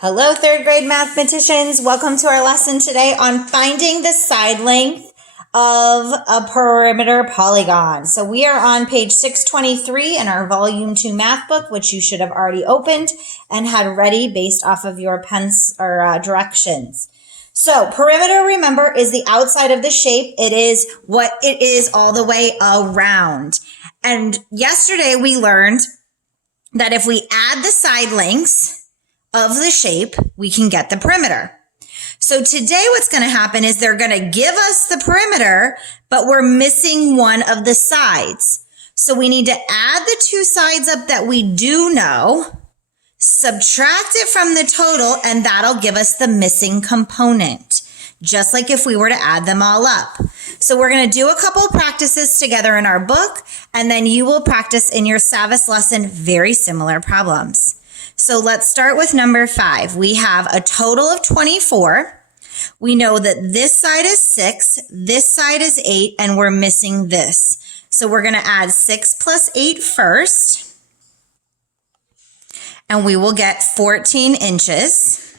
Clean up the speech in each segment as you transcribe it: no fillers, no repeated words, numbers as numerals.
Hello, third grade mathematicians. Welcome to our lesson today on finding the side length of a perimeter polygon. So we are on page 623 in our volume 2 math book, which you should have already opened and had ready based off of your pens or directions. So perimeter, remember, is the outside of the shape. It is what it is all the way around. And yesterday we learned that if we add the side lengths of the shape, we can get the perimeter. So today what's going to happen is they're going to give us the perimeter, but we're missing one of the sides. So we need to add the two sides up that we do know, subtract it from the total, and that'll give us the missing component, just like if we were to add them all up. So we're going to do a couple practices together in our book, and then you will practice in your Savas lesson very similar problems. So let's start with number 5. We have a total of 24. We know that this side is 6, this side is 8, and we're missing this. So we're going to add 6 plus 8 first, and we will get 14 inches.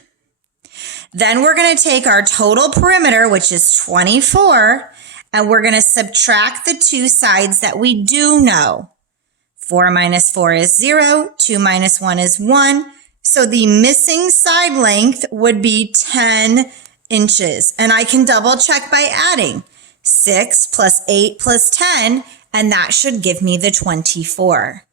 Then we're going to take our total perimeter, which is 24, and we're going to subtract the two sides that we do know. 4 minus 4 is 0. 2 minus 1 is 1. So the missing side length would be 10 inches. And I can double check by adding 6 plus 8 plus 10, and that should give me the 24.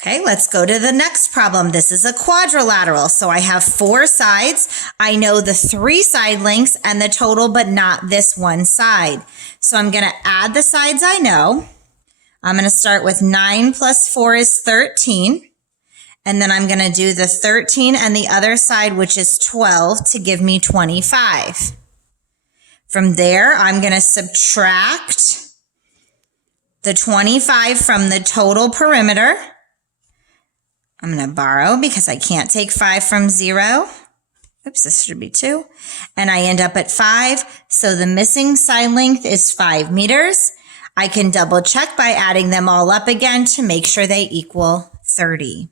Okay, let's go to the next problem. This is a quadrilateral. So I have 4 sides. I know the 3 side lengths and the total, but not this one side. So I'm going to add the sides I know. I'm going to start with 9 plus 4 is 13. And then I'm going to do the 13 and the other side, which is 12, to give me 25. From there, I'm going to subtract the 25 from the total perimeter. I'm going to borrow because I can't take 5 from 0. Oops, this should be 2. And I end up at 5. So the missing side length is 5 meters. I can double check by adding them all up again to make sure they equal 30.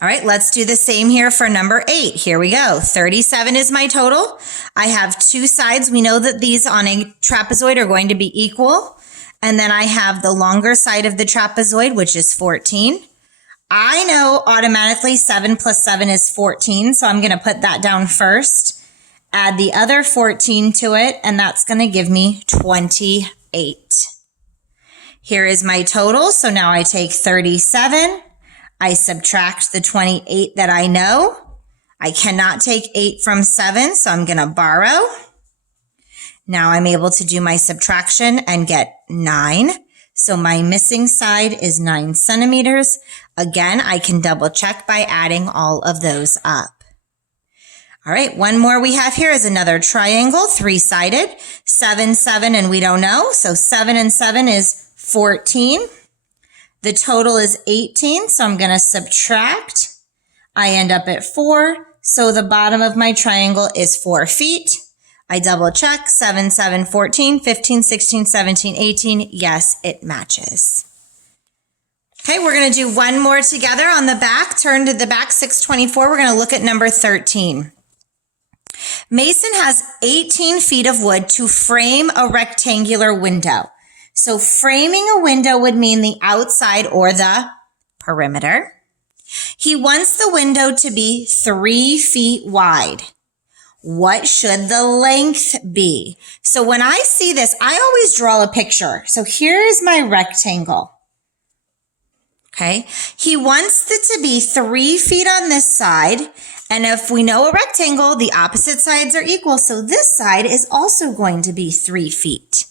All right, let's do the same here for number 8. Here we go. 37 is my total. I have 2 sides. We know that these on a trapezoid are going to be equal. And then I have the longer side of the trapezoid, which is 14. I know automatically 7 plus 7 is 14, so I'm going to put that down first. Add the other 14 to it, and that's going to give me 28. Here is my total. So now I take 37. I subtract the 28 that I know. I cannot take 8 from 7, so I'm going to borrow. Now I'm able to do my subtraction and get 9. So my missing side is 9 centimeters. Again, I can double check by adding all of those up. All right, one more we have here is another triangle, 3-sided, 7, 7, and we don't know. So 7 and 7 is 14. The total is 18, so I'm going to subtract. I end up at 4. So the bottom of my triangle is 4 feet. I double check, 7, 7, 14, 15, 16, 17, 18. Yes, it matches. Okay, we're going to do one more together on the back. Turn to the back, 624. We're going to look at number 13. Mason has 18 feet of wood to frame a rectangular window. So framing a window would mean the outside or the perimeter. He wants the window to be 3 feet wide. What should the length be? So when I see this, I always draw a picture. So here's my rectangle. Okay, he wants it to be 3 feet on this side. And if we know a rectangle, the opposite sides are equal. So this side is also going to be 3 feet.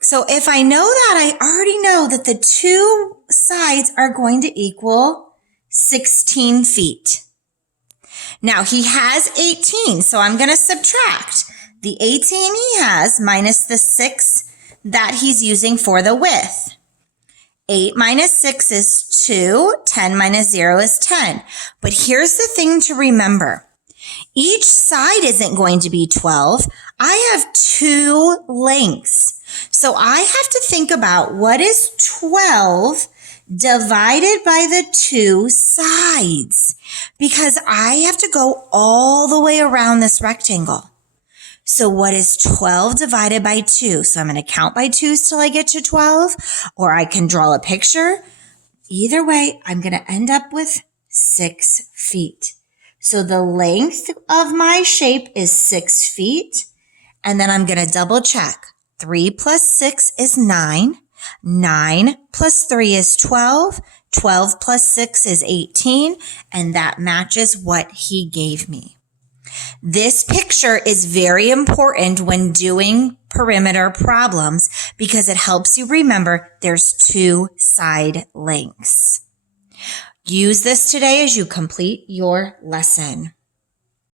So if I know that, I already know that the two sides are going to equal 16 feet. Now he has 18, so I'm going to subtract the 18 he has minus the 6 that he's using for the width. 8 minus 6 is 2. 10 minus 0 is 10. But here's the thing to remember. Each side isn't going to be 12. I have 2 lengths. So I have to think about what is 12 divided by the two sides, because I have to go all the way around this rectangle. So what is 12 divided by 2? So I'm going to count by 2s till I get to 12, or I can draw a picture. Either way, I'm going to end up with 6 feet. So the length of my shape is 6 feet. And then I'm going to double check. 3 plus 6 is 9. 9 plus 3 is 12. 12 plus 6 is 18. And that matches what he gave me. This picture is very important when doing perimeter problems because it helps you remember there's 2 side lengths. Use this today as you complete your lesson.